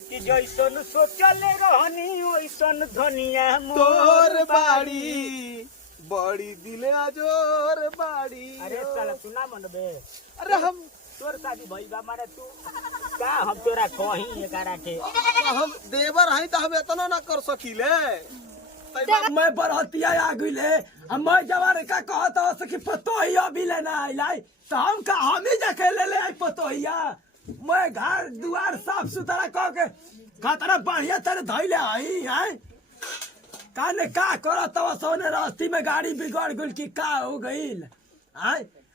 कि जैसन सोचले रहनी वैसन धनिया तोर बाड़ी बड़ी दिले जोर बाड़ी। अरे साला तू ना मनबे। अरे हम तोर शादी भइल बा मारे तू का हम तोरा कहीं एकरा के हम देवर हई तो हम इतना ना कर सकीले। मैं बरतिया आ गईले मैं जवान का कहत हो सकी पतोहिया भी लेना आइलाई तो हम का हम ही जाके ले ले आई पतोहिया। मैं घर दुआर साफ सुथरा कह के कतना बढ़िया तरह धइले आई है काने का करत हो सोने रास्ते में गाड़ी बिगड़ गइल की का हो गइल है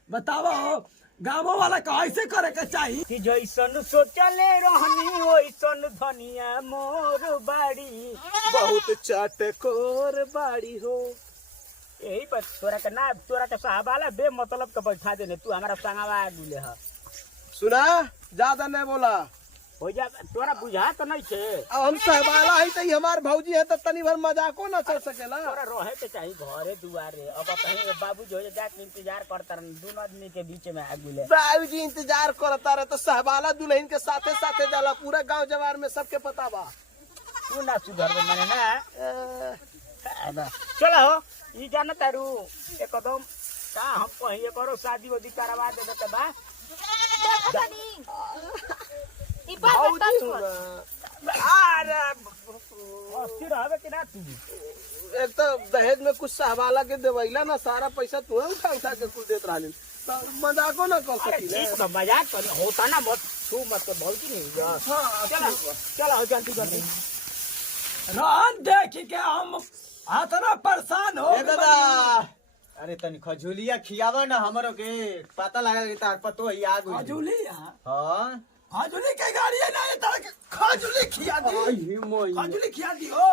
बताओ गाँव वाला कैसे करे के चाहिए कि जैसन सोचले रहनी वैसन धनिया मोर बाड़ी बहुत चटकोर बाड़ी हो। यही पर तोरा के साहबाला बे मतलब के बैठा देने तू हमारा संगवा आ गुले ह सुना ज्यादा नहीं बोला हो जा तोरा बुझा तो नहीं छे। अब हम सहबाला है तो हमार भौजी है तो तनी भर मजाको ना चल सकेला। तोरा रहे के चाहिए घरे दुआरे अब कहीं बाबू जो जाके इंतजार करता रहे दोनों आदमी के बीच में आ गुले बाबूजी इंतजार करता रहे तो सहबाला दुल्हन के साथे साथे जाला पूरा गांव जवार में सबके पता बा। तू ना सुधर मने ना चलो हो ई जाना तारू एकदम का हम कहीं करो शादी वादी करवा दे देते बा अरे अस्थिर हवे कि ना तू एक तो दहेज में कुछ सहबाला के देवैला ना सारा पैसा तू उठा उठा के कुल देत रहली तो मजाको ना कर अरे सकीले। ठीक बा मजाक कर होता ना मत तू मत कर बोल की नहीं जा हाँ चलो चलो हो जल्दी जल्दी रान देख के हम इतना परेशान हो ए दादा अरे तनी खजूलिया खियावा ना हमरो के पता लगा कि तार पतो ही आ गई। खजूली हां खजूली के गाड़ी है ना ये तरह के खजूली खिया दी आई मोई खजूली खिया दी हो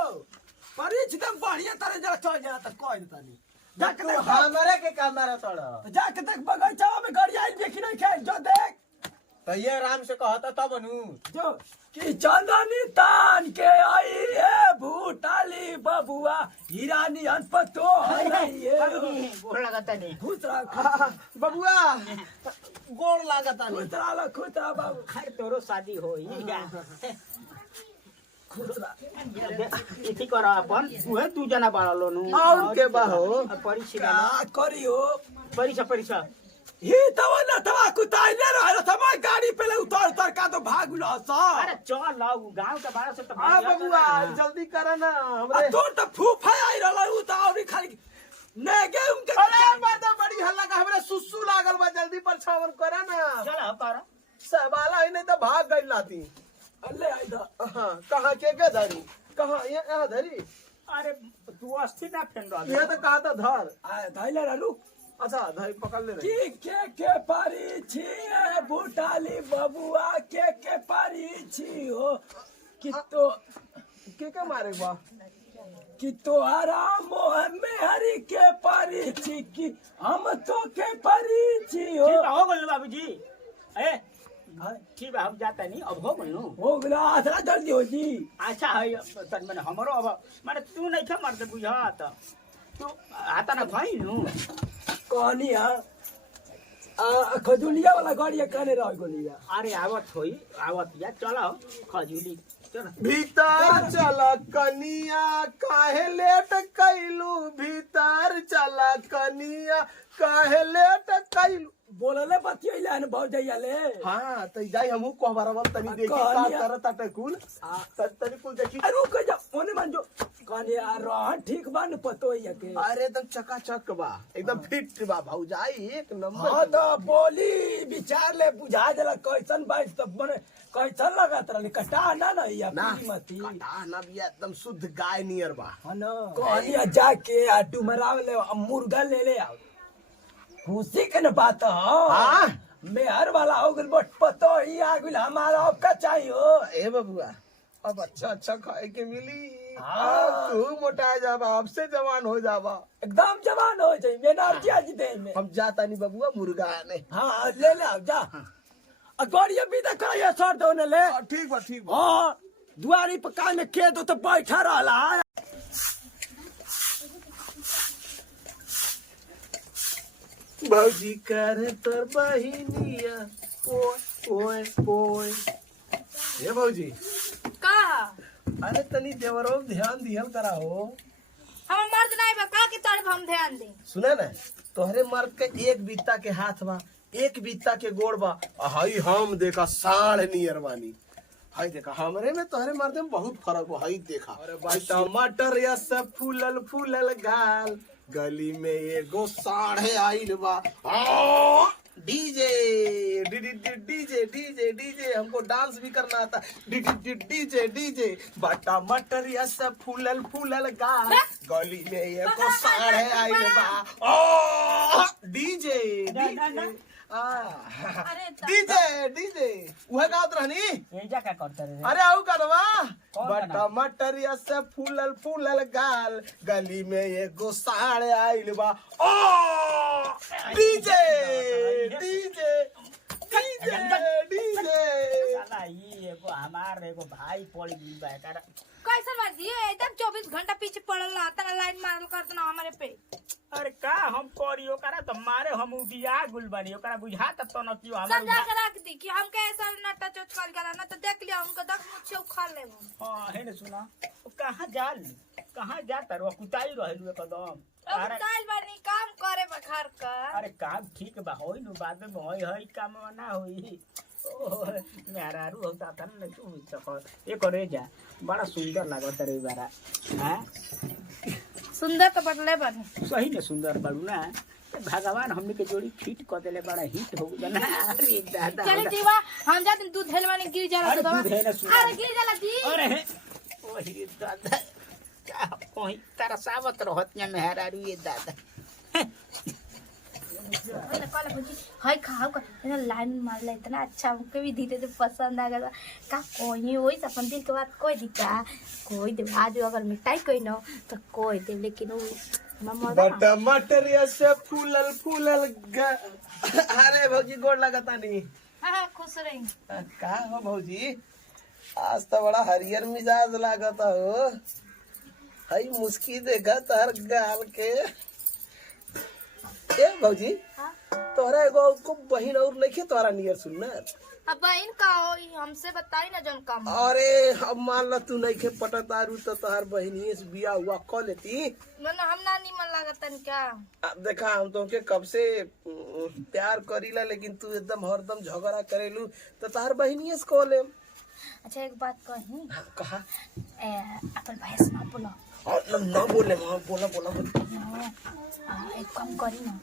पर एकदम बढ़िया तरह जरा चल जा तक कह देता नहीं जाके देख हमरे के कमरा तोड़ा जाके देख बगीचा में गाड़ी आई देखी नहीं खेल जो देख तो ये आराम से कहता तब नु जो कि चंदनी तान के आई है भूटाली बबुआ हीरानी अनपतो है ये गोड़ लगाता नहीं खुतरा बबुआ गोड़ लागता नहीं खुतरा बाबू खैर तोरो शादी हो ही जा खुतरा इति कर अपन उहे तू जना बाड़ा लोनु और के बा हो परीक्षा क्या करियो परीक्षा ये तवा ना तवा कुताई ले रहा था मैं गाड़ी पे ले उतार का तो भाग लो अरे चल लाओ गांव के बाहर से तो हाँ बबुआ जल्दी करा ना हमरे। तो फूफा आई रहला उ तो और खाली नेगे उनके अरे बादा बड़ी हल्ला का हमरे सुसु लागल बा जल्दी परछावन करा ना। चल कर सहबाला ही नहीं तो भाग गई लाती। अल्ले आई दा हाँ कहाँ के धरी कहाँ यहाँ धरी अरे तू अस्थिर ना फेंड रहा ये तो कहा था धर आ धैले रहलू अच्छा धरी पकड़ ले रही। के पारी छी ए भूटाली बबुआ के पारी छी हो कि तो के मारे बा कि तोहरा मोह में हरी के पारी छी कि हम तो के पारी छी हो ठीक हो गइल बाबूजी ए ठीक बा हम जाता नहीं अब हो गइल हो गला आसरा जल्दी हो जी अच्छा है तन मैंने हमरो अब माने तू नहीं खा मर दे बुझात तू आता ना भाई नु कहानी खजूलिया वाला गाड़ी काने रह गोलिया अरे आवत या चलो खजूली चलो भीतर चल कनिया काहे लेट कैलू भीतर चल कनिया काहे लेट कैलू बोलले बतियैला न भौजैया ले हाँ तो जाई हमहू कहबरवल तनी देखी का कहानिया। करत आटे कुल तनी कुल देखी। अरे रुक जा ओने मान जो कहानी रहन ठीक बा न पतोइया के अरे एकदम चकाचक बा एकदम फिट बा भौजाई एक नंबर। हाँ तो बोली विचार ले बुझा देला कैसन बाइस तब मने कैसन लगत रहले कटा ना ना या ना मती कटा ना बिया एकदम शुद्ध गाय नियर बा। हाँ ना कहानिया जाके आ डुमराव ले मुर्गा ले ले आओ खुशी के न बात हाँ? मेहर वाला हो गल बट पतो ही आ गइल हमारा अब का चाहिए ए बबुआ अब अच्छा खाए के मिली। हाँ। तू मोटा जाबा आपसे जवान हो जाबा एकदम जवान हो जाए एनर्जी आज दे में हम जाता नहीं बबुआ मुर्गा ने। हाँ ले ले आओ जा अगड़िया भी तो करिए सर दोने ले ठीक बा हाँ दुआरी पर कान में खेत हो तो बैठा रहला भौजी करे तोर बहिनिया ओए ओए ओए ये भौजी का अरे तनी देवरो ध्यान दिहल करा हो। हम मर्द नहीं बा का की तरफ हम ध्यान दे। सुने ना, तोहरे मर्द के एक बीता के हाथ बा, एक बीता के गोड़ बा, हाई हम देखा साढ़ नियर बानी। हाई देखा हमरे में तोहरे मर्द में बहुत फर्क बा। हाई देखा, अरे भाई टमाटर या सब फूलल फूलल गाल, गली में एगो साढ़े आइल बा। DJ DJ DJ DJ DJ, हमको डांस भी करना आता। डीजे डीजे डीजे, बटा मटर या सब फूलल फूलल गाल, गली में एगो साढ़े आइल बा। डीजे डीजे डीजे डीजे, वह गावत रहनी। एजा का करते रे? अरे आऊ का दवा, कौन बटा मटर या सब फूलल फूलल गाल, गली में एगो साढ़े आइल बा। DJ DJ DJ DJ. साला ई एगो हमार एगो भाई पड़ गई बा एकर। कैसन बाजी एकदम 24 घंटा पीछे पड़ल रहा तना लाइन मारल करत ना हमारे पे। अरे का हम करी ओकरा तो मारे हम उबिया गुल बनी ओकरा बुझात तो न कि हमर समझा के रख दी कि हम कैसा न टच कर करा ना तो देख लिया उनको दस मुझसे उखाड़ ले। हां है ने सुना, कहां जाल कहां जाता रो कुताई रहलु एकदम। अब काल बानी काम करे बखार का। अरे काम ठीक बा होई नु बाद में होई हई काम ना होई। ओ मेरा रू होता था न तू सफर ये करे जा, बड़ा सुंदर लागत रे बारा। हां सुंदर तो बदले बनी। सही में सुंदर बाड़ू ना, भगवान हमने के जोड़ी फिट कर देले, बड़ा हिट हो गया ना। अरे दादा चले जीवा हम जाते दूध हेलवाने गिर जाला अरे तो दूध है ना सुना। अरे गिर जाला दी। अरे ओही दादा क्या कोई तारा सावत रहत न मेहरा रू ये दादा। मैंने कल बुझी हाय खाओ का ना लाइन मार ले इतना अच्छा हमको भी धीरे धीरे पसंद आ गया का। कोई वही अपन दिल के बात कोई दिखा कोई दे आज अगर मिठाई कोई ना तो कोई दे, लेकिन वो बटा मटर या सब फूलल फूलल अरे भौजी गोड़ लगता नहीं। हाँ खुश रही। का हो भौजी, आज तो बड़ा हरियर मिजाज लागता हो। हई मुस्की देखा तार गाल के। ए भौजी, हाँ तोहरा एगो को बहिन और नहीं तोहरा नियर सुनना। अब बहन का हो हमसे बताई ना जन काम। अरे अब मान ला तू नहीं खे पटत आरू तो तोहर बहिनी से बिया हुआ कह लेती। मैंने हम ना निमन लागतन क्या। अब देखा हम तुमके कब से प्यार करीला, लेकिन तू एकदम हरदम झगड़ा करेलू तो तोहर बहिनी से कह ले। अच्छा एक बात कही, कहा अपन भाई से ना बोलो। ना बोले बोला बोला एक काम करी ना,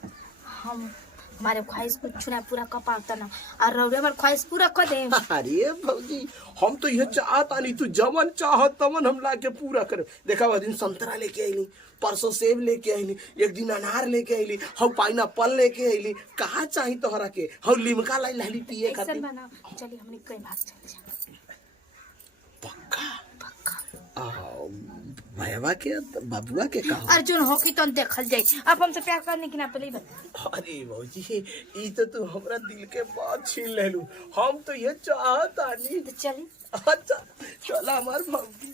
हम हमारे ख्वाहिश को छुना पूरा कर पाता ना और रउरे हमारे ख्वाहिश पूरा कर दे। अरे भौजी हम तो यह चाहता नहीं, तू जवन चाहत तवन हम ला के पूरा कर। देखा वो दिन संतरा लेके आईली, परसों सेब लेके आईली, एक दिन अनार लेके आईली, हम पाइनएप्पल लेके आईली। कहाँ चाही तोहरा के, हम लिमका लाई लाली पिए ऐसा खातिर। बना चलिए हमने कोई भाग चल जा। पक्का भैया के बबुआ के कहा अर्जुन हो की तो देखल जाए। अब हमसे प्यार करने की ना पहले बता। अरे भौजी ई तो तू हमरा दिल के बात छीन लेलू। हम तो ये चाहता नहीं। तो चली अच्छा चला हमार भौजी।